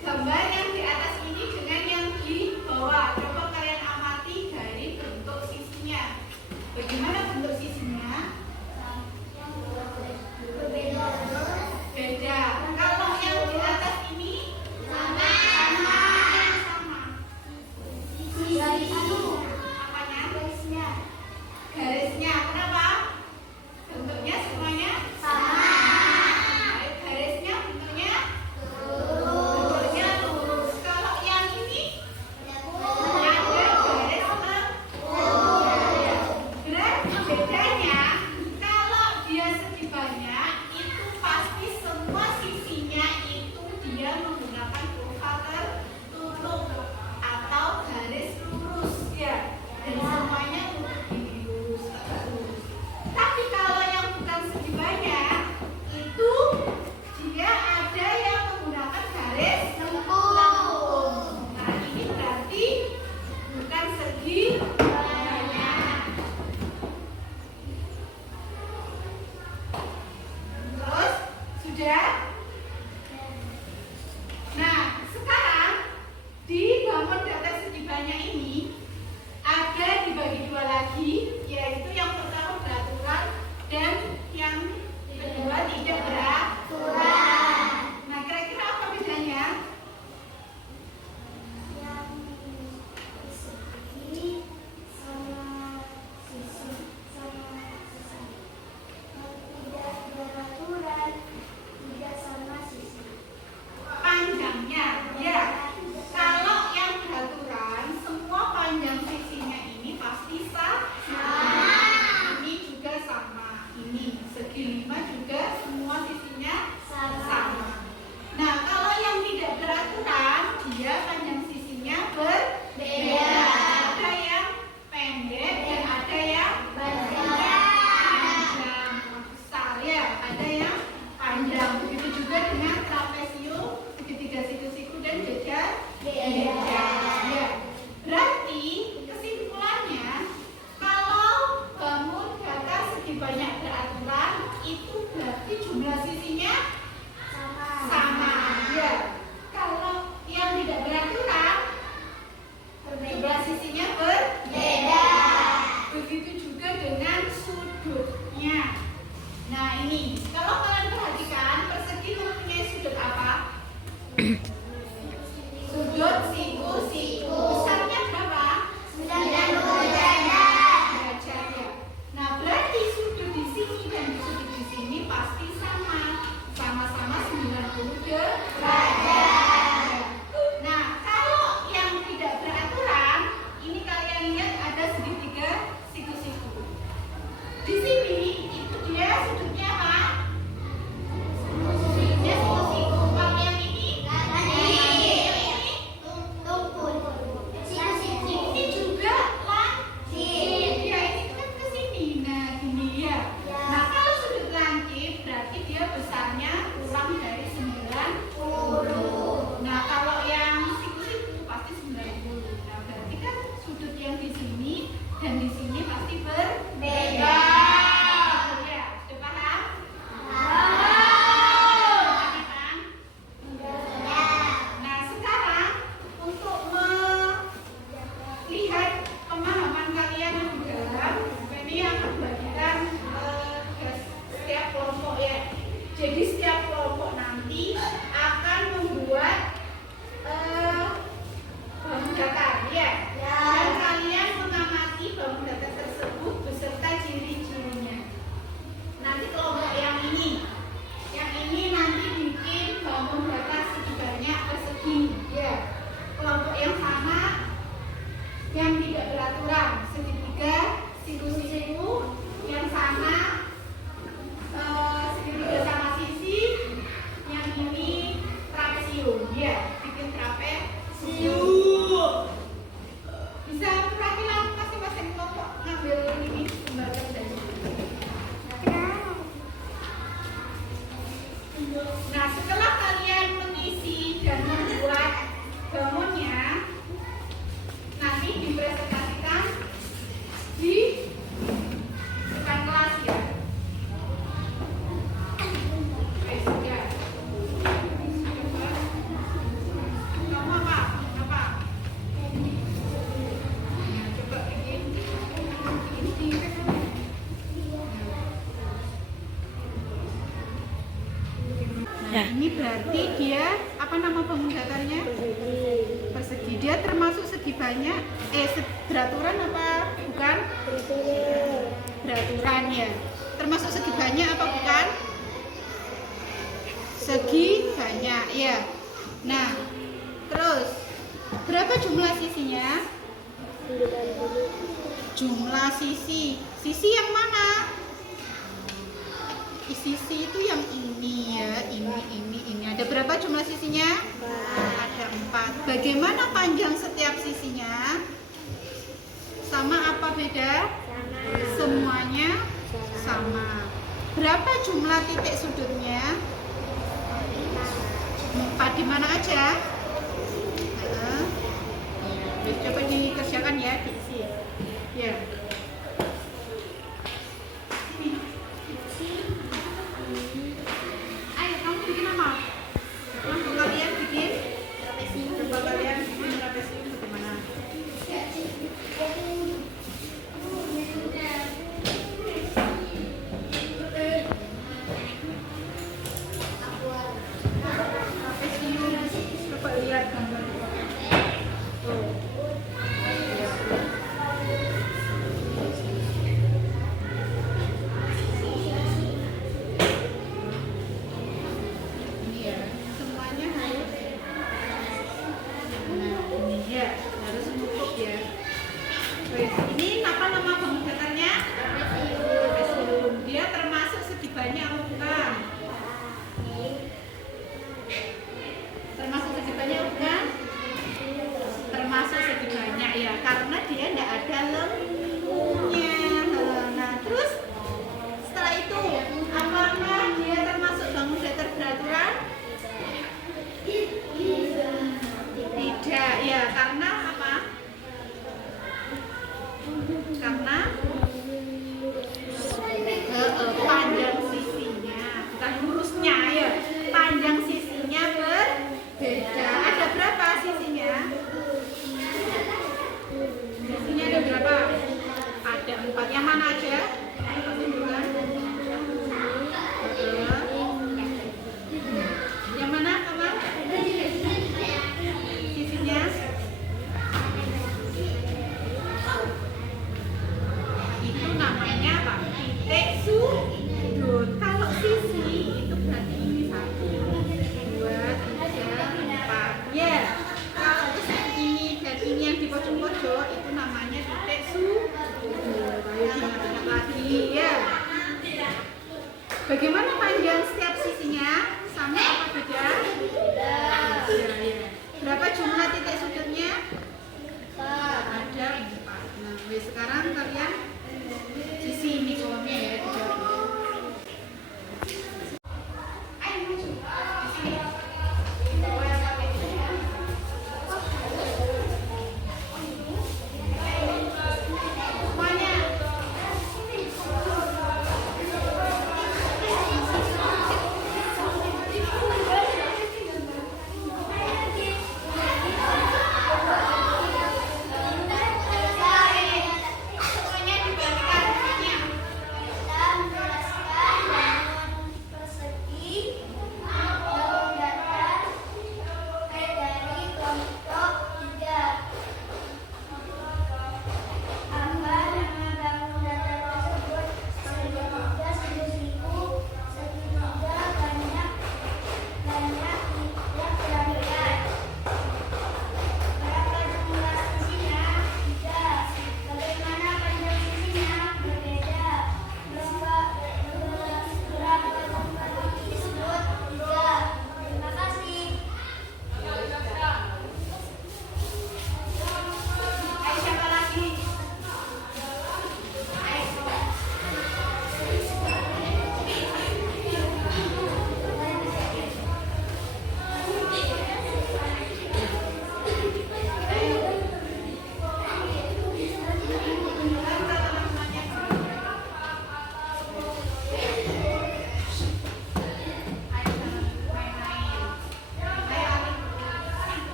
gambar yang di atas ini dengan yang di bawah. Coba kalian amati dari bentuk sisinya. Bagaimana bentuk sisinya? Beda. Kalau yang di atas ini sama. Apanya? Garisnya. Kenapa? Bentuknya semuanya sama. Garisnya bentuknya lurus. Kalau yang ini ada garis berarti bedanya kalau dia segi banyak itu pasti semua sisinya itu dia menggunakan kurva tertutup atau garis lurus ya. Dan semuanya lurus. Tapi kalau yang bukan segi banyak itu dia ada yang menggunakan garis lengkung. Nah ini berarti bukan segi banyak. Terus sudah. Nah sekarang di gambar datar segi banyak ini ada dibagi dua lagi, yaitu yang pertama beraturan dan yang kedua tidak beraturan. Nah kira-kira apa bedanya? Panjangnya, ya. Kalau yang beraturan, semua panjang sisinya ini pasti sama. Ini juga sama. Ini segi 5 juga semua sisinya sama. Nah, kalau yang tidak beraturan, dia panjang sisinya berbeda. Ada yang pendek dan ada yang panjang besar ya. Ada yang panjang. Begitu juga dengan trapesium, segitiga siku-siku dan jejak beda. Ya. Berarti kesimpulannya kalau bangun datar segi banyak beraturan itu berarti jumlah sisinya sama. Ya. Kalau yang tidak beraturan jumlah sisinya berbeda. Begitu juga dengan sudutnya. Nah ini kalau kalian perhatikan persegi mempunyai sudut apa? Sudut siku-siku. Besarnya berapa? 90 derajat ya. Nah berarti sudut di sini dan sudut di sini pasti sama-sama 90 derajat. Nah kalau yang tidak beraturan, ini kalian lihat ada segitiga siku-siku. Di sini itu dia sudutnya apa? Sudutnya siku-siku. Kalau yang ini ini juga lancip. Ya ini kan ke sini. Nah gini ya. Nah kalau sudut lancip berarti dia besarnya kurang dari 90. Nah kalau yang siku-siku pasti 90. Nah berarti kan sudut yang di sini dan di sini pasti berbeda. Ini yang membagikan setiap kelompok ya. Jadi setiap kelompok nanti akan membuat bangun data ya. Dan kalian mengamati bangun data tersebut beserta ciri-cirinya. Nanti kelompok yang ini nanti bikin bangun data segi banyak persegi ya. Kelompok yang sama yang tidak beraturan segitiga, siku-siku yang sama, segitiga sama sisi, yang ini trapesium ya, bikin trapesium. Bisa perwakilan masing-masing kelompok ngambil ini lembaga saja. Nah, setelah kalian mengisi dan membuat bangunnya, nanti dipresentasikan di depan kelas ya. Oke, sudah. Kamu apa? Nah, coba bikin. Nah, ini berarti dia apa nama bangun datarnya? Persegi. Dia termasuk segi banyak, beraturan apa bukan? Beraturan ya. Termasuk segi banyak apa bukan? Segi banyak ya. Nah, terus berapa jumlah sisinya? Jumlah sisi. Sisi yang mana? Sisi itu yang ini ya, ini. Ada berapa jumlah sisinya? Ada 4. Bagaimana panjang setiap sisinya? Sama apa beda? Semuanya sama. Berapa jumlah titik sudutnya? 4. Di mana aja? Coba dikerjakan ya, diisi. Ya. Ini apa nama bangun datarnya? Trapesium. Dia termasuk segi banyak atau bukan? Termasuk segi banyak bukan? Termasuk segi banyak ya, karena dia tidak ada lengkungnya. Nah, terus setelah itu apakah dia termasuk bangun datar beraturan? Tidak ya, karena apa? Karena panjang sisinya, bukan lurusnya ya, panjang sisinya berbeda. Ada berapa sisinya? Sisinya ada berapa? Ada 4. Yang mana aja? Tunjukkan. Yang mana teman? Sisinya? Itu namanya apa? Titik sudut. Kalau sisi itu berarti ini 1, 2, 3, 4. Ya. Kalau ini dan ini yang di pojok-pojok itu namanya titik sudut. Ayo diingat-ingat lagi ya. Bagaimana panjang setiap sisinya? Sama apa beda? Ya. Berapa jumlah titik sudutnya? Ada 4. Nah, sekarang kalian sisi ini kolomnya ya, dijawab. Ayo maju. Di sini. Bawa yang pakai ini ya. Semuanya.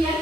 yang